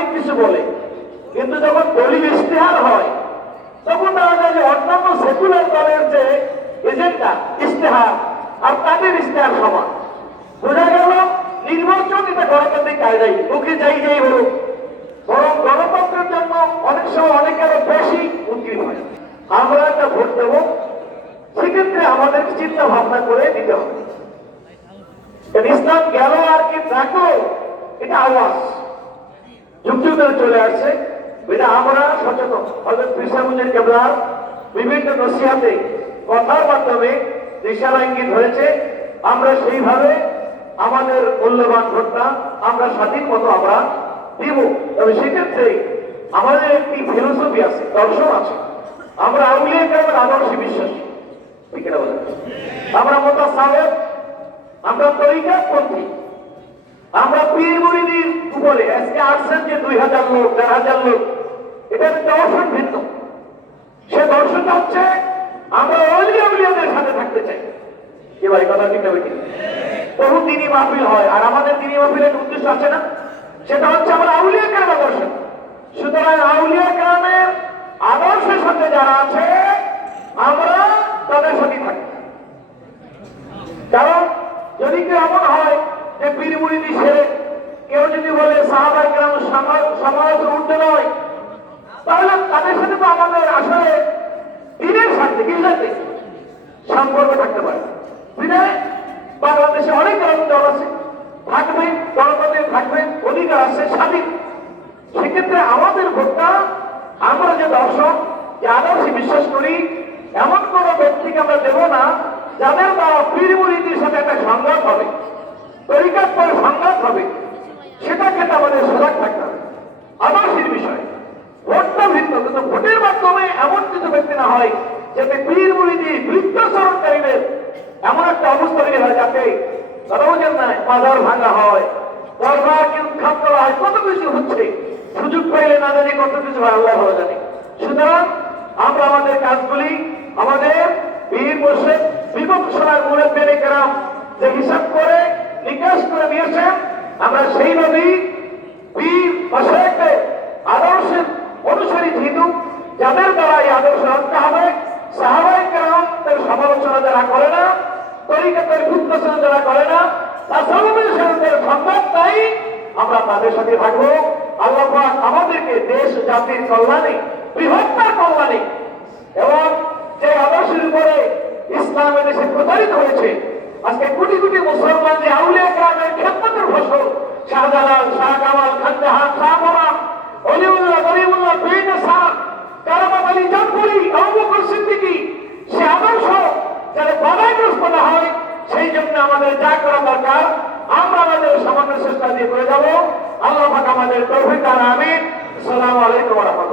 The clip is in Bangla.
অনেক কিছু বলে, কিন্তু যখন দলীয় ইশতেহার হয় তখন দেখা যায় যে অন্যান্য সেকুলার দলের যে এজেন্ডা ইশতেহার আর তাদের ইশতেহার সমান। বোঝা গেল নির্বাচন এটা গণতান্ত্রিক কায়দাই, মুখে যাই যাই হলো, বরং গণতন্ত্রের জন্য অনেক সময় অনেকের বেশি উদ্গ্রীব হয়। আমরা একটা ভোট দেব, সেক্ষেত্রে আমাদের চিন্তা ভাবনা করে দিতে হবে। ইসলাম গেল আর কি থাকলো, এটা আওয়াজ যুগ যুগ ধরে চলে আসছে। এটা আমরা সচেতন। হযরত পীর কেবলার বিভিন্ন নসিহতে কথার মাধ্যমে দিশার ইঙ্গিত হয়েছে, আমরা সেইভাবে আমাদের মূল্যবান ভোটটা আমরা স্বাধীন মতো আমরা দিব। তবে সেক্ষেত্রে আমাদের একটি ফিলোসফি আছে, দর্শন আছে। আমরা আউলিয়া কেরামের আদর্শে বিশ্বাসী, ঠিক আছে বলেন? আমরা মুতাসাওয়িফ, আমরা তরিকাতপন্থী, আমরা পীর মুরিদের উপরে আজকে আসছেন যে 2000 লোক 4000 লোক, এটা দর্শন ভিন্ন। সে দর্শনটা হচ্ছে আমরা আউলিয়াদের সাথে থাকতে চাই। এবার কথা ঠিক না বেঠিক? বহু দিনই মাহফিল হয়, আর আমাদের দিনই মাহফিলের উদ্দেশ্য আছে না, সেটা হচ্ছে আমরা আউলিয়া কেরাম আদর্শ। সুতরাং আউলিয়া কেরামের আদর্শের সাথে যারা আছে আমরা তাদের সাথে থাকি। কারণ যদি কেউ এমন হয় যে পীর মুরিদি ছেড়ে কেউ যদি বলে সাহাবা কেরাম সমালোচনা উঠতে নয়, তাহলে তাদের সাথে তো আমাদের আসলে দিনের সাথে কি সাথে সম্পর্ক থাকতে পারে। বিদায় বাংলাদেশে অনেক দল আছে, থাকবে, গণতন্ত্রের থাকবে, অধিকার আছে, স্বাধীন। সেক্ষেত্রে আমাদের ভোটটা আমরা যে দর্শন, যে আদর্শে বিশ্বাস করি, এমন কোন ব্যক্তিকে আমরা দেব না যাদের দ্বারা পীর মুরিদের সাথে একটা সংঘাত হবে, তরিকাত পরে সংঘাত হবে। সেটা ক্ষেত্রে আমাদের সজাগ থাকতে হবে। আদর্শের বিষয় ভোটটা ভিন্ন, কিন্তু ভোটের মাধ্যমে এমন কিছু ব্যক্তি না হয় যাতে পীর মুরিদি বৃত্তাচরণকারীদের এমন একটা অবস্থা তৈরি হয় যাতে সরবজন নাই মাজার ভাঙা হয়, দরবার কি উৎখাত করা হয়, কত কিছু হচ্ছে। সুযোগ পাইলে না জানি কত কিছু হয়, আল্লাহ ভালো জানে। সুতরাং আমরা আমাদের কাজগুলি আমাদের পীর মুর্শিদ বিগত সময়ের মুরব্বিয়ানে কেরাম যে হিসাব করে নিকাশ করে দিয়েছেন, আমরা সেইভাবেই পীর মাশায়েখদের আদর্শের অনুসারী যেহেতু, যাদের দ্বারা এই আদর্শ রাখতে হবে, সাহাবায়ে কেরামদের সমালোচনা যারা করে না, তরিকাতের বিদ্বেষণ যারা করে না, তাসাউফের সাথে সংঘাত নাই, আমরা তাদের সাথে থাকবো। আল্লাহ পাক আমাদেরকে দেশ জাতির কল্যাণে, বৃহত্তর কল্যাণে এবং যে আদর্শের উপরে ইসলাম দেশে প্রচারিত হয়েছে, আজকে কোটি কোটি মুসলমান যে আউলিয়া কেরামের খেদমতের ফসল, শাহজালাল, শাহ কামাল, খান জাহান, শাহ মোরাম, অলিউল্লাহ, গরিবুল্লাহ, বেনসার, কারামাত আলী জাফরি, আবু বকর সিদ্দিকী, সে আদর্শ যাতে বাধাগ্রস্ত না হয়, সেই জন্য আমাদের যা করা দরকার আমরা আমাদের সামান্য চেষ্টা দিয়ে করে যাব। আল্লাহ পাক আমাদের তৌফিক দান, আমিন। আসসালামু আলাইকুম ওয়া রাহমাতুল্লাহ।